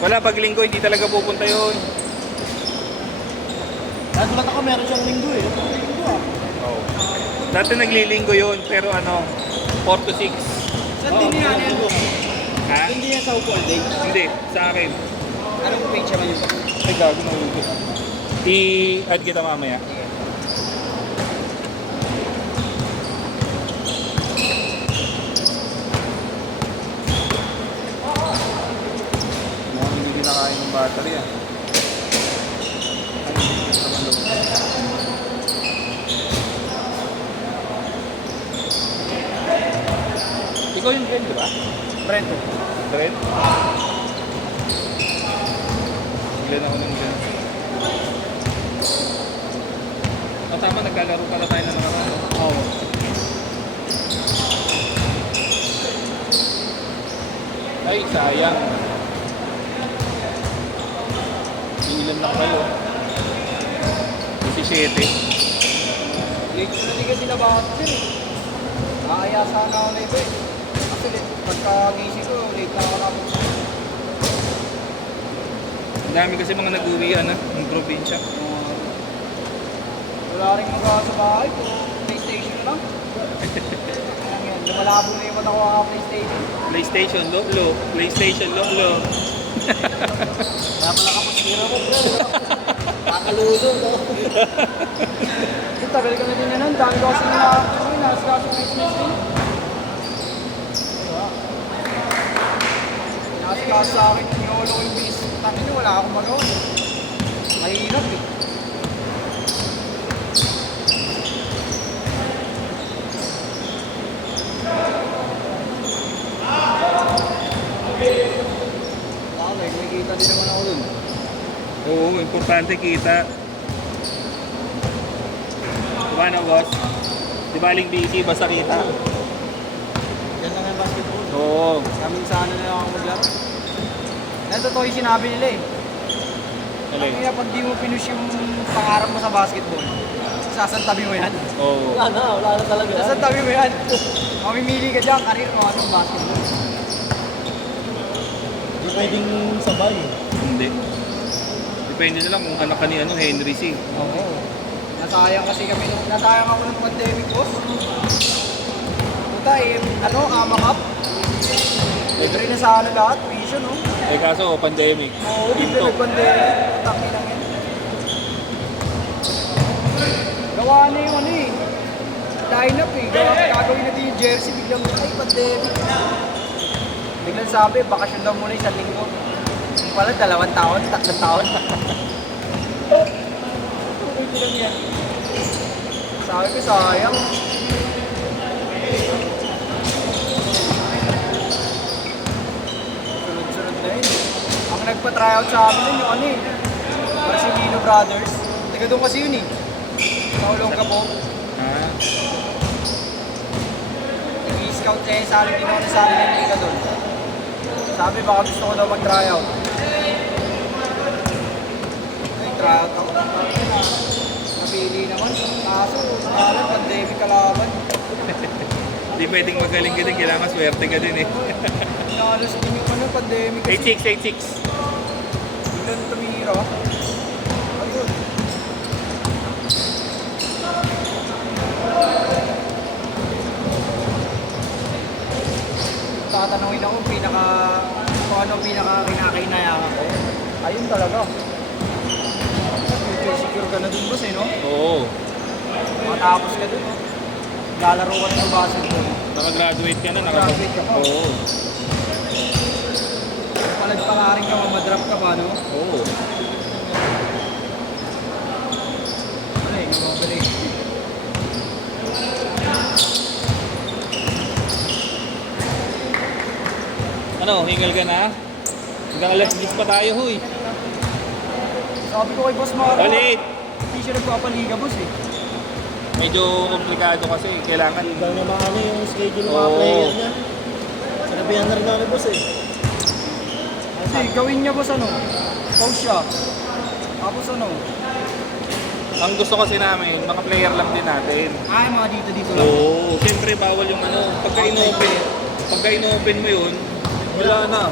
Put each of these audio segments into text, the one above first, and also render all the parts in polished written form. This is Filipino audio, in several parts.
Wala, pag linggo, hindi talaga pupunta yun. Nagulat ako, meron siyang linggo eh. Linggo ah. Oo. Dati naglilinggo yun, pero ano, 4 to 6. Saan din niya yan? Ha? Hindi yan sa Upol Day. Hindi, sa akin. Anong page naman yun? Ay, gago na ulit. I-add kita mamaya. Mukhang hindi kinakain ng battery ah. Ay, hindi naman daw. Ikaw yung friend, di ba? Friend. Friend? Ilan ako ng friend. O tama, nagkalaro pala tayo na naman. Oo. Ay, sayang. Ilan lang kayo? 17. Late na hindi kasi nabakot din eh. Nakaya sana ako na ito eh. Kasi pagka-gising ko, late na ako napos. Ang dami kasi mga nag-uwian na ng probinsya. Wala rin magawa sa bahay. PlayStation na lang. Ayan yan. Lumalabo na yung mata ko ang PlayStation. PlayStation, lolo. PlayStation, lolo. Kaya pala kapos tira mo, bro. Kakalulo, no? Tagal ka na din yan. Dami ko kasi nasa business din. Nasa sa akin yung yolo ko yung business. Tapos wala akong magawa. Mahirap eh. May kita din naman ako dun. Oo, importante kita. Diba na, boss? Di ba aling busy, basta kita? Yan lang yung basketball. Oo. Kaming sana na lang ako maglaro. Yan totoo yung sinabi nila eh. Alin? Kaya pag di mo pinush yung pangarap mo sa basketball, sasantabi mo yan. Oo. Wala na talaga. Sasantabi mo yan. Mamimili ka dyan, karir mo anong basketball. Hindi pwedeng sabay. Hindi. Depende na lang kung anak ka ni Henry C. Oo. Nasayang kasi kami, nasayang ako ng pandemic, boss. Puta eh, amakap. Libre na sa lahat, tuition, no? Eh kaso, pandemic. Oo, libre Pinto. na pandemic. Taki lang yan. Gawa na yung line-up eh. Gagawin natin yung jersey, biglang, ay, pandemic. Biglang sabi, bakasyon daw muna isang linggo. Yung pala, 2 taon, 3 taon. Tuloy lang yan. Sabi ko, sayang. Sunod-sunod na yun. Ang nagpa-tryout sa amin yung Marcelino Brothers. Taga doon kasi yun eh. Sa Olongapo. Ha? Nag-i-scout eh, sali din ako na sali ng liga doon. Sabi baka gusto ko daw mag-tryout. Ay, tryout ako. Napili naman. Kaso, alam, pandemic kalaban. Hindi pwedeng magaling ka din, kailangan swerte ka din eh. Inalas din yung pandemic kasi. 86, 86. Biglang tumira. Ayun. Tatanungin ako kung ano pinaka-kinakainayang ako. Ayun talaga. Future secure ka na dun, boss eh, no? Oo. Matapos ka dun, no? Lalaro ka ng basketball. Nakagraduate ka na. Graduate ka pa. Oo. Palad pa nga rin ka, madrap ka pa, no? Oo. Ay, namabalik. Ano, hingal ka na? Hanggang alas 10 pa tayo, huy. Sabi ko kay Boss Maro, Ulit! hindi siya nagpapaliga, boss eh. Medyo komplikado kasi kailangan. Ibang naman yung schedule ng mga Oo. player niya. Sinabihan na rin ako ni boss eh. Kasi gawin niya, boss, pause siya. Tapos Ang gusto kasi namin, mga player lang din natin. ay mga dito lang. Oo. Siyempre bawal yung pagka ino-open mo yun, wala na.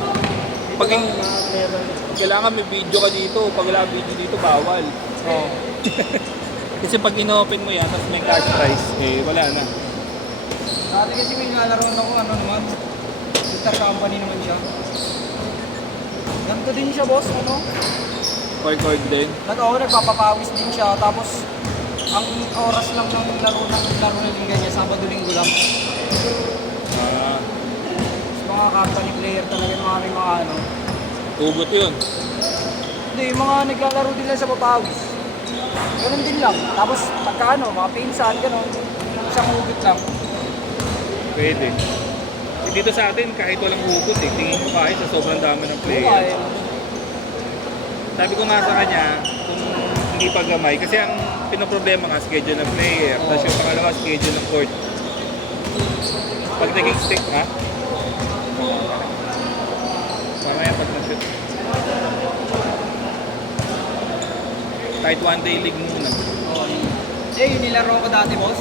Pag Meron. kailangan may video ka dito. Pag wala video dito, bawal. Oo. Kasi pag ino-open mo yan, tapos may cash prize, eh wala na. Dati kasi may nalaroan ako, ano naman, sister company naman siya. Ganito din siya, boss, ano? Cord din. Nagpapapawis din siya, tapos ang oras lang ng laro ng liga niya, Sabado-Linggo lang. Ah, Mga company player talaga yung mga ano. ugot yun. Hindi, yung mga naglalaro din lang sa papawis. Ganun din lang. Tapos pagka ano, mga pinsan, gano'n. Isang hugot lang. Pwede. Eh, dito sa atin, kahit walang hugot eh, tingin ko kahit sa sobrang dami ng Okay. player. Sabi ko nga sa kanya, kung hindi pa gamay, kasi ang pinoproblema nga, schedule ng player, tapos yung pangalawa, schedule ng court. Pag naging stick, ha? Mamaya pag na-shoot. Kahit one day league muna. Yung nilaro ko dati, boss.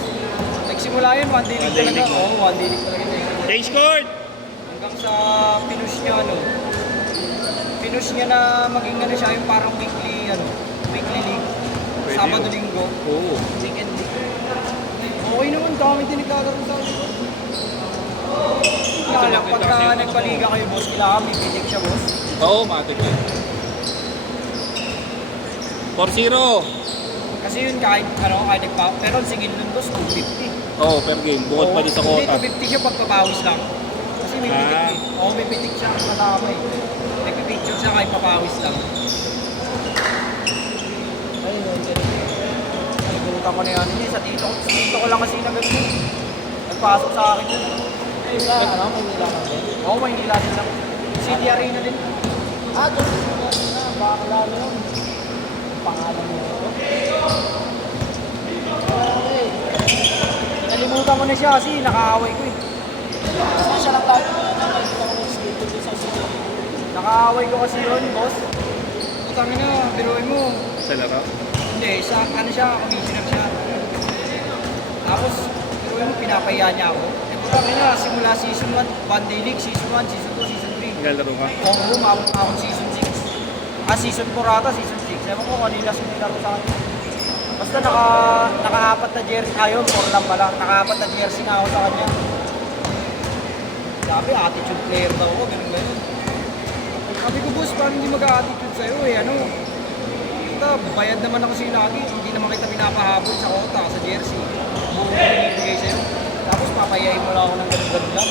Nagsimula yun, one day league One day talaga. league, no? Oo, one day league talaga. Change court! Hanggang sa pinush niya, ano. Pinush niya na maging ano siya, yung parang weekly league. Pwede Sabado-Linggo. Oo. Weekend league. Okay naman, dami din naglalaro sa akin. Kaya lang, pagka nagpaliga kayo, boss, kailangan may pitik siya, boss. Oo, matik yun. 4-0. Kasi yun kahit nagpa, pero ang singil nun, boss, 250. Oo, per game. Bukod pa din sa Hindi, quota. 250 siya pagpapawis lang. Kasi may pitik Ah. eh. Oo, may pitik siya ang kasama eh. May pipicture siya kahit papawis lang. Ayun, yun. Nagulutan ko na yan niya. Sa tito ko lang kasi na ganun. Nagpasok sa akin yun. Ano, Manila ka rin? Oo, Maynila din lang. City Arena din. Ah, doon. Baka lalo yun. Pangalan mo ito. Okay. Nalimutan ko na siya kasi nakaaway ko eh. Siya lang tayo. Nakaaway ko kasi yun, boss. Utang na, biruin mo. Sa laro. Hindi, ano siya, commissioner siya. Tapos, biruin mo, pinapahiya niya ako. Utang na, simula season 1, one day league, season 1, season 2, season 3. Naglalaro ka. Kung umabot na ako season 6. Season 4 ata, season 6. Ewan ko kanila sinilaro sa akin. Basta naka-apat na jersey. Ayun, 4 lang pala. Naka-apat na jersey na ako sa kanya. Sabi, attitude player daw ako. Ganun ba yun? Sabi ko, boss, paano hindi mag-attitude sa'yo eh? Ano? Kita, bayad naman ako sa'yo lagi. Hindi naman kita pinapahabol sa kota, sa jersey. Buong pinibigay sa'yo. Tapos papayayin mo lang ako ng ganun-ganun lang.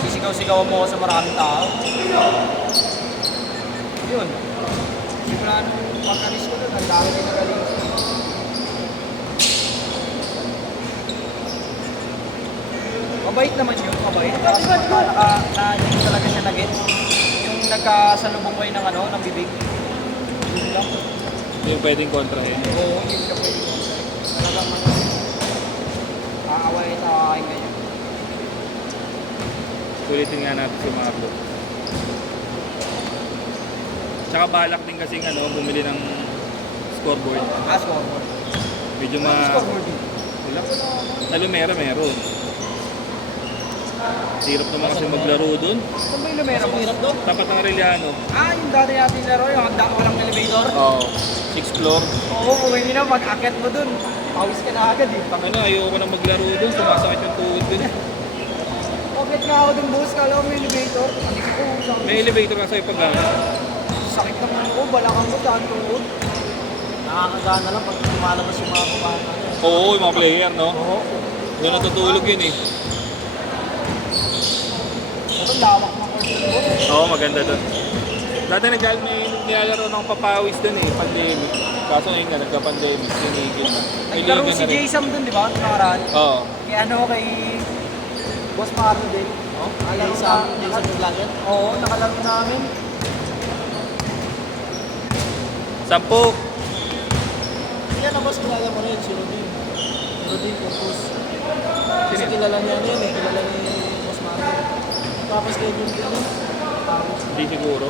Sisigaw-sigaw mo ako sa maraming tao. Yun. Simula nung pagkalis ko doon, ang dami din nagaling. Mabait naman yun, mabait. Tapos hindi ko talaga siya nag-get. Yung nagkasalubong ko ng ng bibig. Yun lang. Hindi yung pwedeng kontrahin. Oo, hindi siya pwede ko. Talagang aaway at awain ganyan. Sulitin nga natin si Marlo. Tsaka balak din kasing bumili ng scoreboard. Scoreboard. Medyo Scoreboard din. Wala. Sa Lumera meron. Hirap naman kasi maglaro dun. Saan ba yung Lumera mo? Tapat ng Arellano. Yung dati natin laro, yung walang elevator. Oo. 6th floor. Oo, kung hindi na mag-akit mo dun. Pawis ka na agad eh. Ayoko na maglaro dun. Sumasakit yung tuhod dun. Akit nga ako dun, boss. Kala ko may elevator. Hindi ko sabi. May elevator na sa'yo pag Sakit naman ako, balakang ko, saan tuhod. Nakakagana lang pag lumalabas yung mga kabata. Oo, yung mga player, no? Oo. Doon natutulog yun eh. Ito, lawak ng court dun, boss. Oo, maganda dun. Dati may nilalaro ng papawis dun eh, pandemic. Kaso ngayon nga, nagka-pandemic, tinigil na. Naglaro si Jason dun, di ba? Nakaraan. Oo. Kay Boss Marlo din. Alam sa vlogger. Oo, nakalaro namin. 10. Yan ang boss, kilala mo rin, si Rodin. Rodin Campos. Kasi Sino? kilala niya yun eh, kilala ni Boss Martin. Tapos kay Jun din yun. Hindi siguro.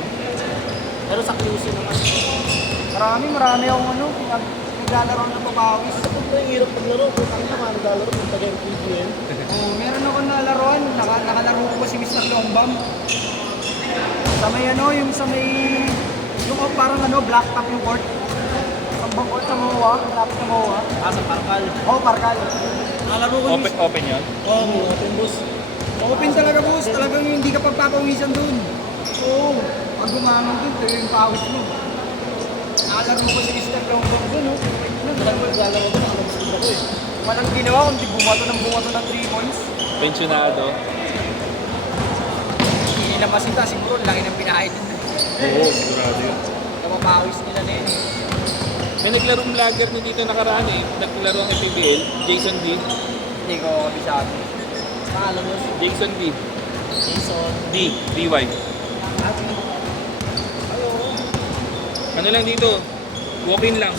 Pero sa QC naman. Marami akong naglalaro ng papawis. Ang hirap maglaro, kung ano naman naglalaro, kung taga-MPG yun. Oo, meron akong nalaroan. Nakalaro ko si Mr. Lombam. Sa may ano, yung sa may... Yung parang ano, black top yung court. Ang bang court sa Moa, malapit sa Moa. Sa Parkal. Oo, Parkal. Nalaro ko Open yun? Oo, open boss. Open talaga, boss. Talagang hindi ka pagpapawisan dun. Oo. Pag gumangang dun, tuyo yung pawis mo. Nakalaro ko si Mr. Longdong dun, no? Naglalaro ko, nakalabas ko ako eh. Walang ginawa kundi bumato ng 3 points. Pensionado. Hindi na masita, siguro laki ng pinahid din. Oo, sigurado yun. Napapawis nila na yun eh. May naglarong vlogger na dito nakaraan eh. Naglaro ang PBL, Jason D. Hindi ko kabisado. Pangalan mo? Jason D. Jason. DY. Ano lang dito? Walk-in lang.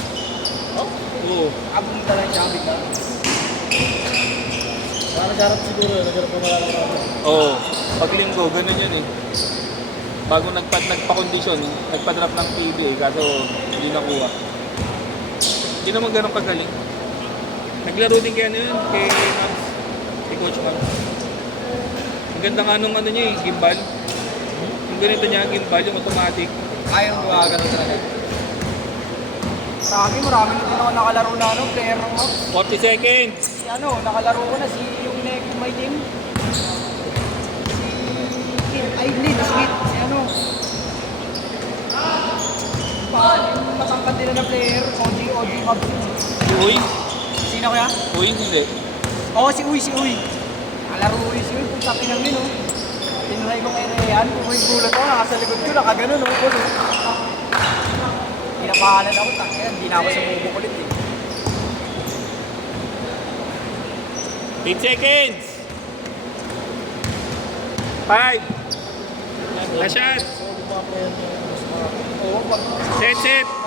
Oh, Oo. Abong talaga siya bigla. parang nagharap siguro, nagharap ka malalaro. Oo. Pag linggo, ganun yan eh. Bago nagpa-condition, nagpa-drop ng PBA, kaso hindi nakuha. Hindi naman ganun kagaling. Naglaro din kaya yun, kay Mams, kay Coach Mams. Ang ganda nga nung ano niya eh, gimbal. Yung ganito niya, gimbal, yung automatic. Ayaw gumagano talaga. Marami na din ako nakalaro na ano, player ng Max. 40 seconds! Si ano, nakalaro ko na si yung neck ko may team. Si Lead, si ano. Yung matangkad nila na player, OG Max. Si Uy? Sino kaya? Uy, hindi. Oo, si Uy. Nakalaro ko si Uy, kung sabi ng yun, oh. Tinry kong area yan, kung yung gulat ako, nakasa likod ko, nakaganon, oh. Pinapahalan ako, takya, hindi na ako sumubok ulit eh. 8 seconds! 5! Na shot! So, mga player niya, mas mga Oo, pag Set!